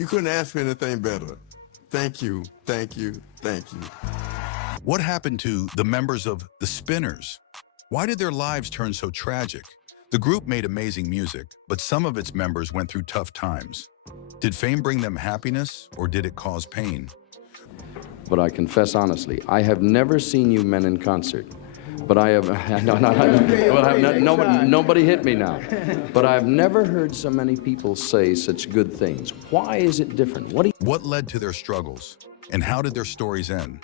You couldn't ask for anything better. Thank you, thank you, thank you. What happened to the members of the Spinners? Why did their lives turn so tragic? The group made amazing music, but some of its members went through tough times. Did fame bring them happiness, or did it cause pain? But I confess honestly, I have never seen you men in concert. But I have, nobody hit me now. But I've never heard so many people say such good things. Why is it different? What led to their struggles, and how did their stories end?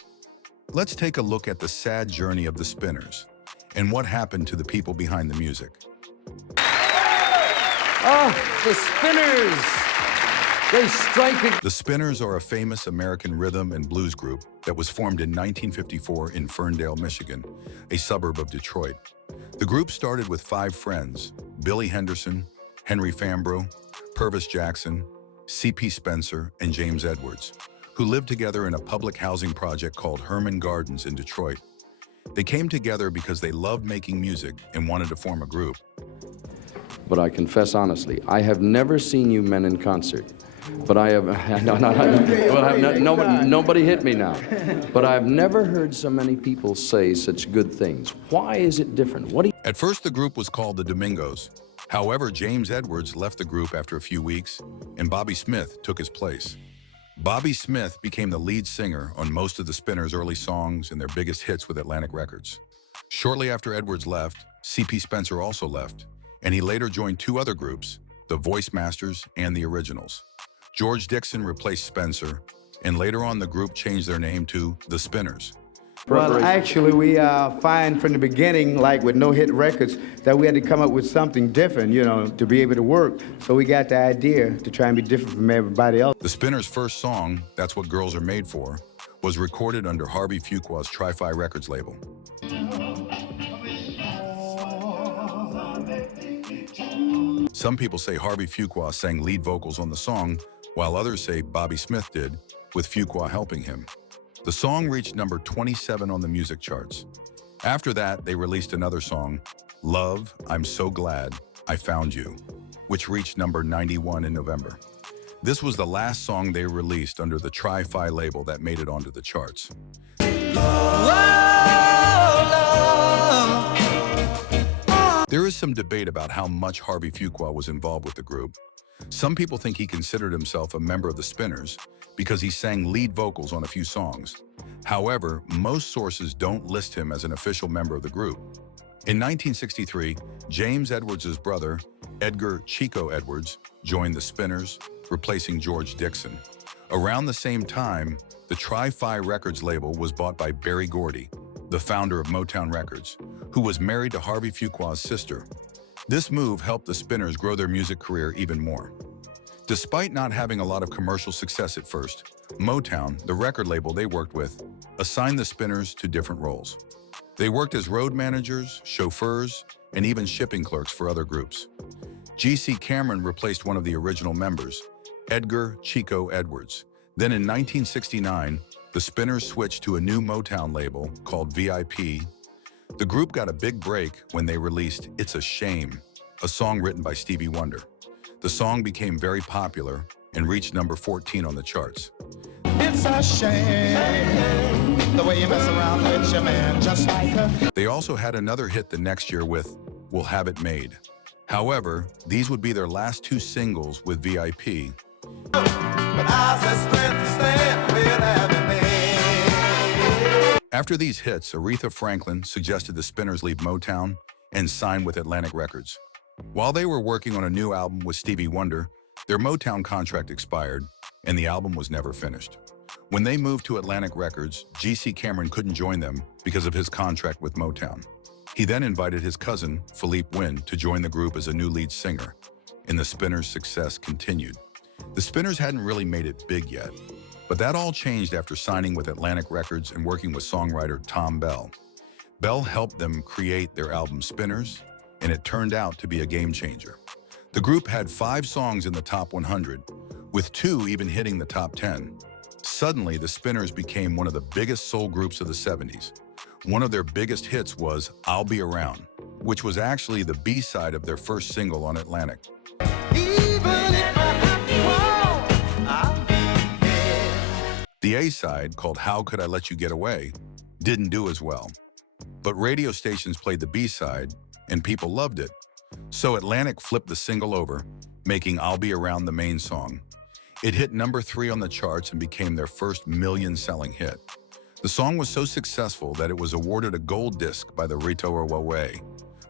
Let's take a look at the sad journey of the Spinners, and what happened to the people behind the music. Oh, the Spinners! They strike. The Spinners are a famous American rhythm and blues group that was formed in 1954 in Ferndale, Michigan, a suburb of Detroit. The group started with 5 friends: Billy Henderson, Henry Fambrough, Purvis Jackson, C.P. Spencer, and James Edwards, who lived together in a public housing project called Herman Gardens in Detroit. They came together because they loved making music and wanted to form a group. But I confess honestly, I have never seen you men in concert. But I have, nobody hit me now. But I've never heard so many people say such good things. Why is it different? At first, the group was called the Domingos. However, James Edwards left the group after a few weeks, and Bobby Smith took his place. Bobby Smith became the lead singer on most of the Spinners' early songs and their biggest hits with Atlantic Records. Shortly after Edwards left, C.P. Spencer also left, and he later joined 2 other groups, the Voice Masters and the Originals. George Dixon replaced Spencer, and later on the group changed their name to the Spinners. Well, actually, we find from the beginning, like with No Hit Records, that we had to come up with something different, you know, to be able to work. So we got the idea to try and be different from everybody else. The Spinners' first song, That's What Girls Are Made For, was recorded under Harvey Fuqua's Tri-Fi Records label. Some people say Harvey Fuqua sang lead vocals on the song, while others say Bobby Smith did, with Fuqua helping him. The song reached number 27 on the music charts. After that, they released another song, Love, I'm So Glad I Found You, which reached number 91 in November. This was the last song they released under the Tri-Fi label that made it onto the charts. There is some debate about how much Harvey Fuqua was involved with the group. Some people think he considered himself a member of the Spinners because he sang lead vocals on a few songs. However, most sources don't list him as an official member of the group. In 1963, James Edwards' brother, Edgar Chico Edwards, joined the Spinners, replacing George Dixon. Around the same time, the Tri-Fi Records label was bought by Berry Gordy, the founder of Motown Records, who was married to Harvey Fuqua's sister. This move helped the Spinners grow their music career even more. Despite not having a lot of commercial success at first, Motown, the record label they worked with, assigned the Spinners to different roles. They worked as road managers, chauffeurs, and even shipping clerks for other groups. G.C. Cameron replaced one of the original members, Edgar Chico Edwards. Then in 1969, the Spinners switched to a new Motown label called VIP. The group got a big break when they released It's a Shame, a song written by Stevie Wonder. The song became very popular and reached number 14 on the charts. It's a shame the way you mess around with your man just like her. They also had another hit the next year with We'll Have It Made. However, these would be their last 2 singles with VIP. But I said strength to stand, we'll have it made. After these hits, Aretha Franklin suggested the Spinners leave Motown and sign with Atlantic Records. While they were working on a new album with Stevie Wonder, their Motown contract expired, and the album was never finished. When they moved to Atlantic Records, G.C. Cameron couldn't join them because of his contract with Motown. He then invited his cousin, Philippe Wynne, to join the group as a new lead singer, and the Spinners' success continued. The Spinners hadn't really made it big yet, but that all changed after signing with Atlantic Records and working with songwriter Thom Bell. Bell helped them create their album Spinners, and it turned out to be a game changer. The group had 5 songs in the top 100, with 2 even hitting the top 10. Suddenly, the Spinners became one of the biggest soul groups of the 70s. One of their biggest hits was I'll Be Around, which was actually the B-side of their first single on Atlantic. Even if I have to walk, The A-side, called How Could I Let You Get Away, didn't do as well. But radio stations played the B-side, and people loved it. So Atlantic flipped the single over, making I'll Be Around the main song. It hit number 3 on the charts and became their first million-selling hit. The song was so successful that it was awarded a gold disc by the Rito Away.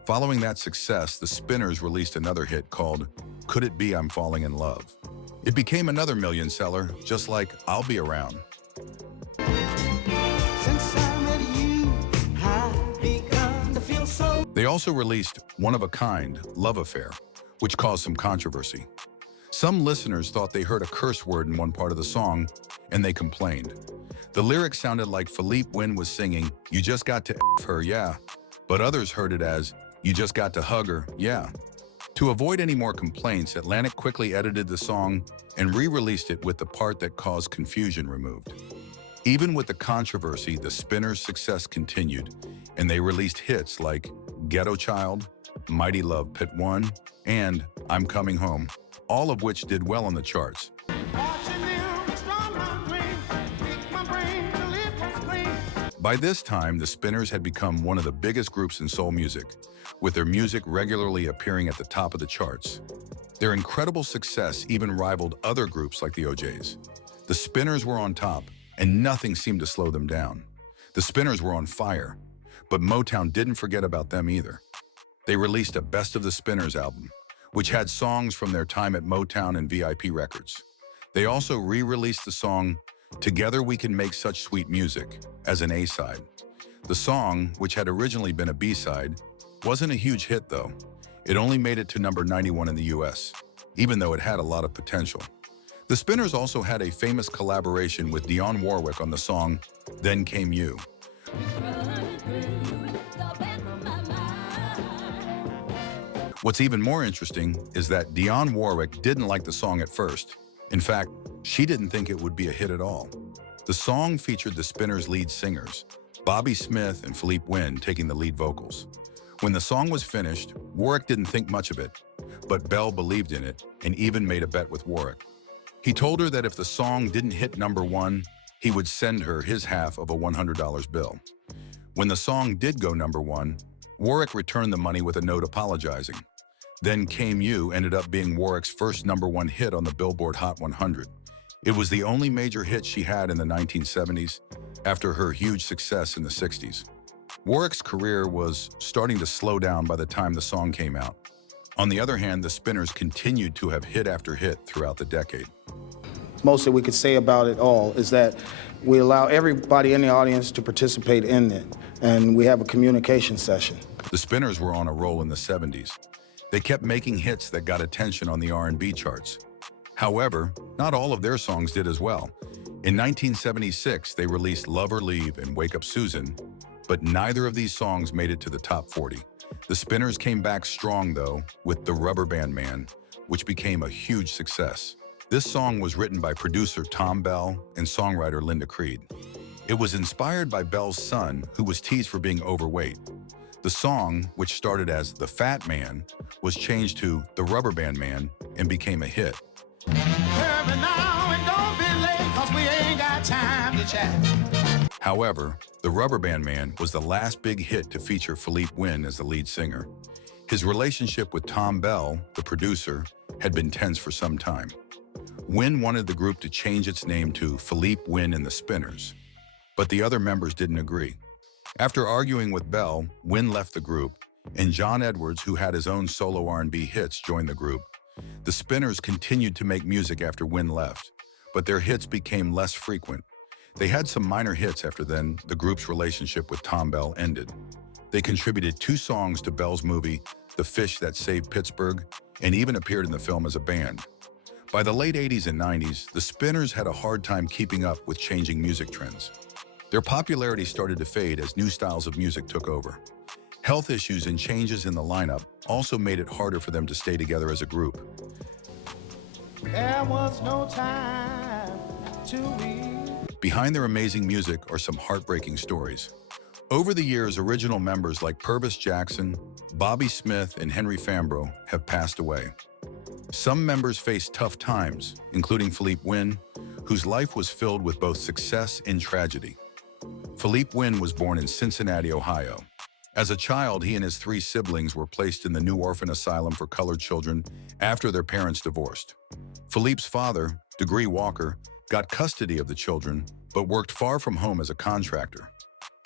Following that success, the Spinners released another hit called Could It Be I'm Falling in Love. It became another million seller, just like I'll Be Around. They also released One of a Kind, Love Affair, which caused some controversy. Some listeners thought they heard a curse word in one part of the song, and they complained. The lyrics sounded like Philippe Wynne was singing, "You just got to F her, yeah," but others heard it as, "You just got to hug her, yeah." To avoid any more complaints, Atlantic quickly edited the song and re-released it with the part that caused confusion removed. Even with the controversy, the Spinners' success continued, and they released hits like Ghetto Child, Mighty Love Pit 1, and I'm Coming Home, all of which did well on the charts. By this time, the Spinners had become one of the biggest groups in soul music, with their music regularly appearing at the top of the charts. Their incredible success even rivaled other groups like the OJs. The Spinners were on top, and nothing seemed to slow them down. The Spinners were on fire, but Motown didn't forget about them either. They released a Best of the Spinners album, which had songs from their time at Motown and VIP Records. They also re-released the song Together We Can Make Such Sweet Music as an A-side. The song, which had originally been a B-side, wasn't a huge hit though. It only made it to number 91 in the US, even though it had a lot of potential. The Spinners also had a famous collaboration with Dionne Warwick on the song Then Came You. What's even more interesting is that Dionne Warwick didn't like the song at first. In fact, she didn't think it would be a hit at all. The song featured the Spinners' lead singers, Bobby Smith and Philippe Wynne, taking the lead vocals. When the song was finished, Warwick didn't think much of it, but Bell believed in it and even made a bet with Warwick. He told her that if the song didn't hit number 1, he would send her his half of a $100 bill. When the song did go number 1, Warwick returned the money with a note apologizing. Then Came You ended up being Warwick's first number 1 hit on the Billboard Hot 100. It was the only major hit she had in the 1970s after her huge success in the 60s. Warwick's career was starting to slow down by the time the song came out. On the other hand, the Spinners continued to have hit after hit throughout the decade. Mostly we could say about it all is that we allow everybody in the audience to participate in it, and we have a communication session. The Spinners were on a roll in the 70s. They kept making hits that got attention on the R&B charts. However, not all of their songs did as well. In 1976, they released Love or Leave and Wake Up Susan, but neither of these songs made it to the top 40. The Spinners came back strong, though, with The Rubber Band Man, which became a huge success. This song was written by producer Thom Bell and songwriter Linda Creed. It was inspired by Bell's son, who was teased for being overweight. The song, which started as The Fat Man, was changed to The Rubber Band Man and became a hit. However, The Rubber Band Man was the last big hit to feature Philippe Wynne as the lead singer. His relationship with Thom Bell, the producer, had been tense for some time. Wynne wanted the group to change its name to Philippe Wynne and the Spinners, but the other members didn't agree. After arguing with Bell, Wynne left the group, and John Edwards, who had his own solo R&B hits, joined the group. The Spinners continued to make music after Wynne left, but their hits became less frequent. They had some minor hits after then. The group's relationship with Thom Bell ended. They contributed 2 songs to Bell's movie, The Fish That Saved Pittsburgh, and even appeared in the film as a band. By the late 80s and 90s, the Spinners had a hard time keeping up with changing music trends. Their popularity started to fade as new styles of music took over. Health issues and changes in the lineup also made it harder for them to stay together as a group. There was no time to read. Behind their amazing music are some heartbreaking stories. Over the years, original members like Purvis Jackson, Bobby Smith, and Henry Fambrough have passed away. Some members faced tough times, including Philippe Wynne, whose life was filled with both success and tragedy. Philippe Wynne was born in Cincinnati, Ohio. As a child, he and his three siblings were placed in the New Orphan Asylum for colored children after their parents divorced. Philippe's father, Degree Walker, got custody of the children, but worked far from home as a contractor.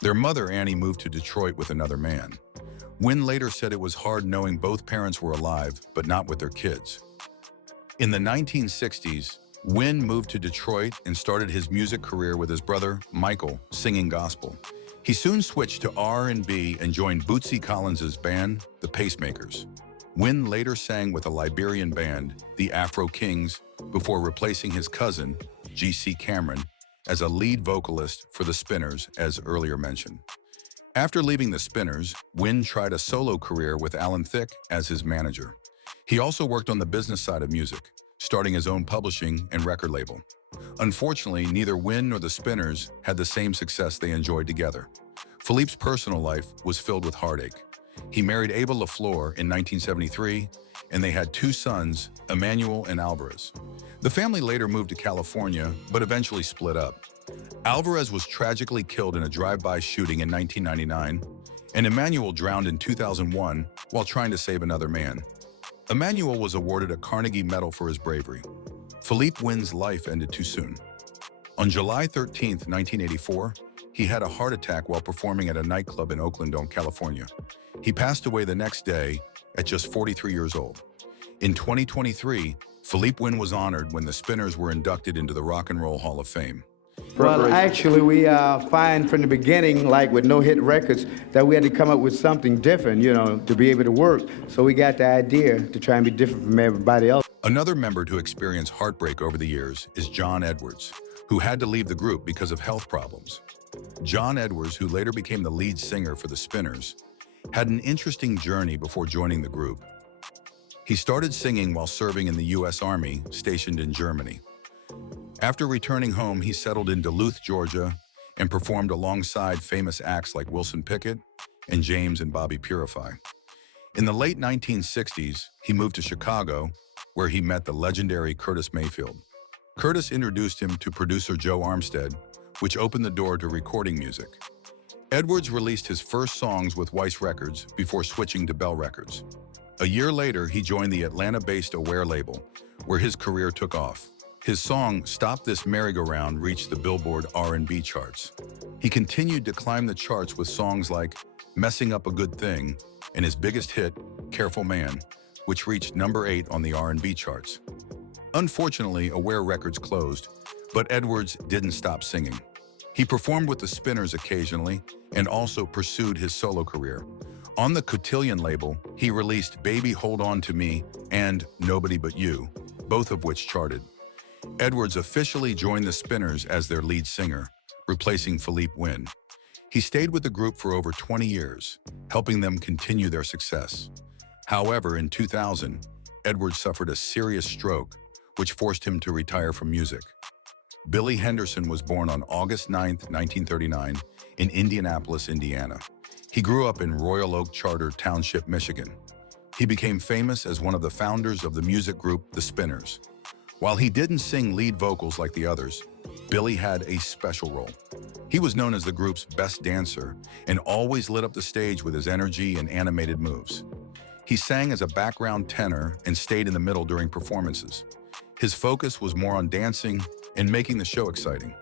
Their mother, Annie, moved to Detroit with another man. Wynne later said it was hard knowing both parents were alive, but not with their kids. In the 1960s, Wynne moved to Detroit and started his music career with his brother, Michael, singing gospel. He soon switched to R&B and joined Bootsy Collins's band, the Pacemakers. Wynne later sang with a Liberian band, the Afro Kings, before replacing his cousin, G.C. Cameron, as a lead vocalist for the Spinners, as earlier mentioned. After leaving the Spinners, Wynne tried a solo career with Alan Thicke as his manager. He also worked on the business side of music, starting his own publishing and record label. Unfortunately, neither Wynne nor the Spinners had the same success they enjoyed together. Philippe's personal life was filled with heartache. He married Ava LaFleur in 1973, and they had two sons, Emmanuel and Alvarez. The family later moved to California, but eventually split up. Alvarez was tragically killed in a drive-by shooting in 1999, and Emmanuel drowned in 2001 while trying to save another man. Emmanuel was awarded a Carnegie Medal for his bravery. Philippe Wynne's life ended too soon. On July 13, 1984, he had a heart attack while performing at a nightclub in Oakland, California. He passed away the next day at just 43 years old. In 2023, Philippe Wynne was honored when the Spinners were inducted into the Rock and Roll Hall of Fame. Well, actually, we find from the beginning, like with no hit records, that we had to come up with something different, to be able to work. So we got the idea to try and be different from everybody else. Another member to experience heartbreak over the years is John Edwards, who had to leave the group because of health problems. John Edwards, who later became the lead singer for the Spinners, had an interesting journey before joining the group. He started singing while serving in the U.S. Army, stationed in Germany. After returning home, he settled in Duluth, Georgia, and performed alongside famous acts like Wilson Pickett and James and Bobby Purify. In the late 1960s, he moved to Chicago, where he met the legendary Curtis Mayfield. Curtis introduced him to producer Joe Armstead, which opened the door to recording music. Edwards released his first songs with Weiss Records before switching to Bell Records. A year later, he joined the Atlanta-based Aware label, where his career took off. His song, Stop This Merry-Go-Round, reached the Billboard R&B charts. He continued to climb the charts with songs like Messing Up a Good Thing and his biggest hit, Careful Man, which reached number 8 on the R&B charts. Unfortunately, Aware Records closed, but Edwards didn't stop singing. He performed with the Spinners occasionally and also pursued his solo career. On the Cotillion label, he released Baby Hold On to Me and Nobody But You, both of which charted. Edwards officially joined the Spinners as their lead singer, replacing Philippe Wynne. He stayed with the group for over 20 years, helping them continue their success. However, in 2000, Edwards suffered a serious stroke, which forced him to retire from music. Billy Henderson was born on August 9, 1939, in Indianapolis, Indiana. He grew up in Royal Oak Charter Township, Michigan. He became famous as one of the founders of the music group The Spinners. While he didn't sing lead vocals like the others, Billy had a special role. He was known as the group's best dancer and always lit up the stage with his energy and animated moves. He sang as a background tenor and stayed in the middle during performances. His focus was more on dancing and making the show exciting.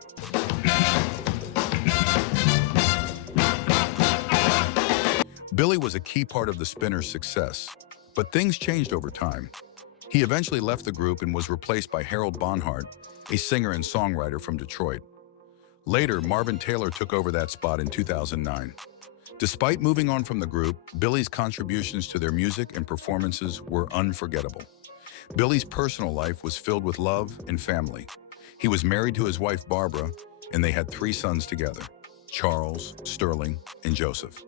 Billy was a key part of the Spinners' success, but things changed over time. He eventually left the group and was replaced by Harold Bonhart, a singer and songwriter from Detroit. Later, Marvin Taylor took over that spot in 2009. Despite moving on from the group, Billy's contributions to their music and performances were unforgettable. Billy's personal life was filled with love and family. He was married to his wife, Barbara, and they had 3 sons together, Charles, Sterling, and Joseph.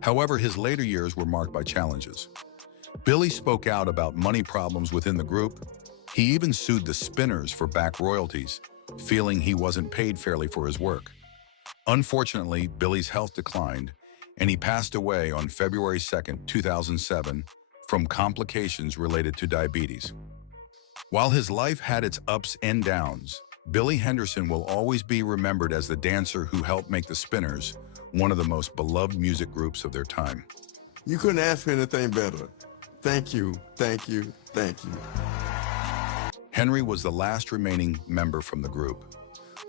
However, his later years were marked by challenges. Billy spoke out about money problems within the group. He even sued the Spinners for back royalties, feeling he wasn't paid fairly for his work. Unfortunately, Billy's health declined, and he passed away on February 2, 2007, from complications related to diabetes. While his life had its ups and downs, Billy Henderson will always be remembered as the dancer who helped make the Spinners one of the most beloved music groups of their time. You couldn't ask for anything better. Thank you, thank you, thank you. Henry was the last remaining member from the group.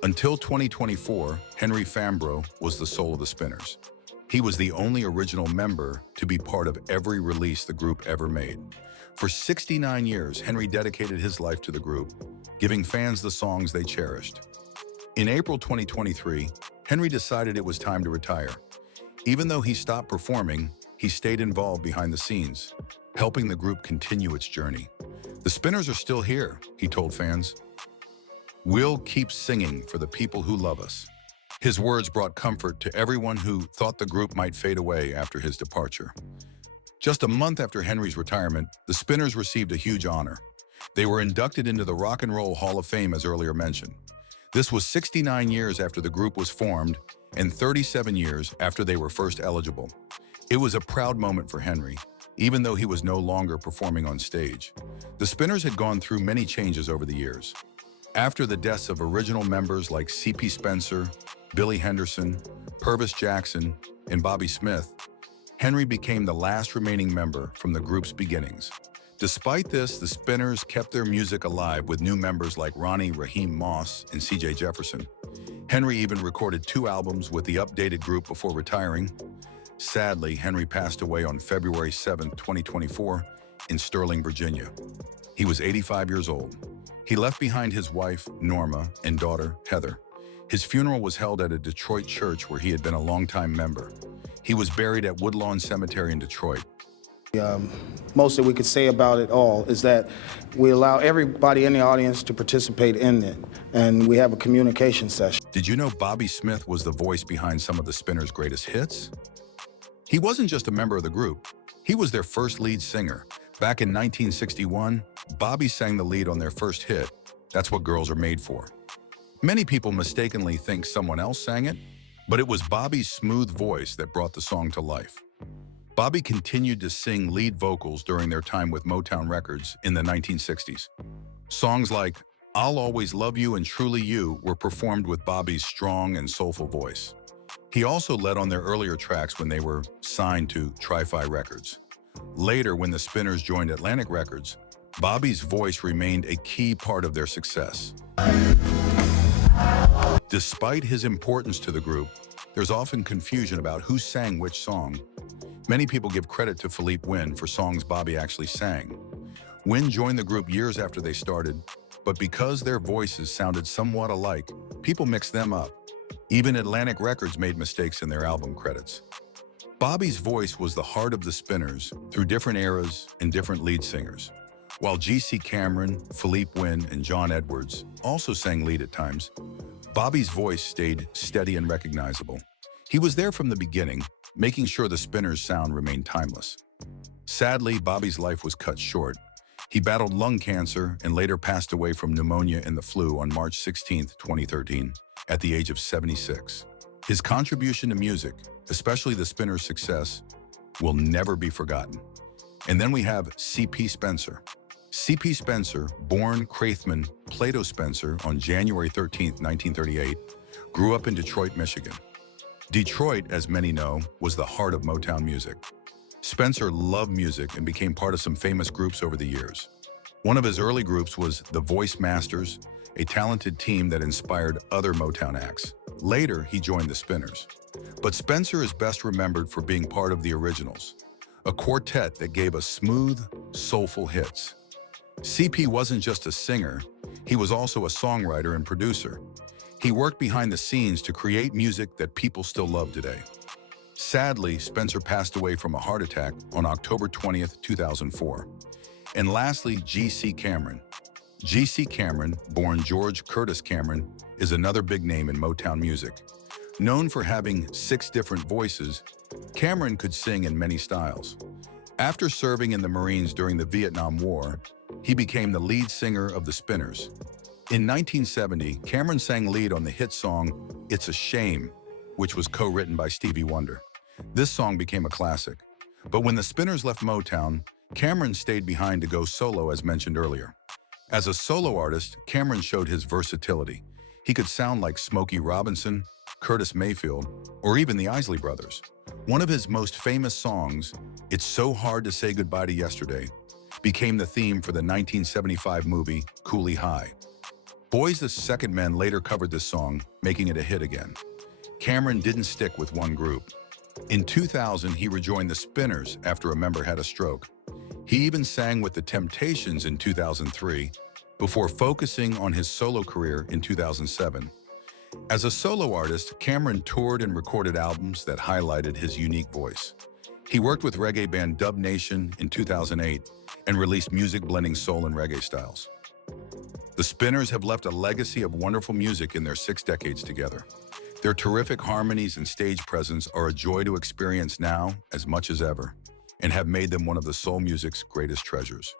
Until 2024, Henry Fambrough was the soul of the Spinners. He was the only original member to be part of every release the group ever made. For 69 years, Henry dedicated his life to the group, giving fans the songs they cherished. In April 2023, Henry decided it was time to retire. Even though he stopped performing, he stayed involved behind the scenes, helping the group continue its journey. "The Spinners are still here," he told fans. "We'll keep singing for the people who love us." His words brought comfort to everyone who thought the group might fade away after his departure. Just a month after Henry's retirement, the Spinners received a huge honor. They were inducted into the Rock and Roll Hall of Fame, as earlier mentioned. This was 69 years after the group was formed and 37 years after they were first eligible. It was a proud moment for Henry, even though he was no longer performing on stage. The Spinners had gone through many changes over the years. After the deaths of original members like C.P. Spencer, Billy Henderson, Purvis Jackson, and Bobby Smith, Henry became the last remaining member from the group's beginnings. Despite this, the Spinners kept their music alive with new members like Ronnie Raheem Moss and C.J. Jefferson. Henry even recorded 2 albums with the updated group before retiring. Sadly, Henry passed away on February 7, 2024, in Sterling, Virginia. He was 85 years old. He left behind his wife, Norma, and daughter, Heather. His funeral was held at a Detroit church where he had been a longtime member. He was buried at Woodlawn Cemetery in Detroit. Most that we could say about it all is that we allow everybody in the audience to participate in it, and we have a communication session. Did you know Bobby Smith was the voice behind some of the Spinners' greatest hits? He wasn't just a member of the group. He was their first lead singer. Back in 1961, Bobby sang the lead on their first hit, That's What Girls Are Made For. Many people mistakenly think someone else sang it, but it was Bobby's smooth voice that brought the song to life. Bobby continued to sing lead vocals during their time with Motown Records in the 1960s. Songs like I'll Always Love You and Truly You were performed with Bobby's strong and soulful voice. He also led on their earlier tracks when they were signed to Tri-Fi Records. Later, when the Spinners joined Atlantic Records, Bobby's voice remained a key part of their success. Despite his importance to the group, there's often confusion about who sang which song. Many people give credit to Philippe Wynne for songs Bobby actually sang. Wynne joined the group years after they started, but because their voices sounded somewhat alike, people mixed them up. Even Atlantic Records made mistakes in their album credits. Bobby's voice was the heart of the Spinners through different eras and different lead singers. While G.C. Cameron, Philippe Wynne, and John Edwards also sang lead at times, Bobby's voice stayed steady and recognizable. He was there from the beginning, making sure the Spinners' sound remained timeless. Sadly, Bobby's life was cut short. He battled lung cancer and later passed away from pneumonia and the flu on March 16, 2013, at the age of 76. His contribution to music, especially the Spinners' success, will never be forgotten. And then we have C.P. Spencer. C.P. Spencer, born Craithman Plato Spencer on January 13, 1938, grew up in Detroit, Michigan. Detroit, as many know, was the heart of Motown music. Spencer loved music and became part of some famous groups over the years. One of his early groups was the Voice Masters, a talented team that inspired other Motown acts. Later, he joined the Spinners. But Spencer is best remembered for being part of the Originals, a quartet that gave us smooth, soulful hits. CP wasn't just a singer, he was also a songwriter and producer. He worked behind the scenes to create music that people still love today. Sadly, Spencer passed away from a heart attack on October 20th, 2004. And lastly, G.C. Cameron. G.C. Cameron, born George Curtis Cameron, is another big name in Motown music. Known for having 6 different voices, Cameron could sing in many styles. After serving in the Marines during the Vietnam War, he became the lead singer of the Spinners. In 1970, Cameron sang lead on the hit song It's a Shame, which was co-written by Stevie Wonder. This song became a classic. But when the Spinners left Motown, Cameron stayed behind to go solo, as mentioned earlier. As a solo artist, Cameron showed his versatility. He could sound like Smokey Robinson, Curtis Mayfield, or even the Isley Brothers. One of his most famous songs, "It's So Hard to Say Goodbye to Yesterday," became the theme for the 1975 movie Cooley High. Boys the Second Men later covered this song, making it a hit again. Cameron didn't stick with one group. In 2000, he rejoined the Spinners after a member had a stroke. He even sang with the Temptations in 2003, before focusing on his solo career in 2007. As a solo artist, Cameron toured and recorded albums that highlighted his unique voice. He worked with reggae band Dub Nation in 2008 and released music blending soul and reggae styles. The Spinners have left a legacy of wonderful music in their 6 decades together. Their terrific harmonies and stage presence are a joy to experience now as much as ever, and have made them one of the soul music's greatest treasures.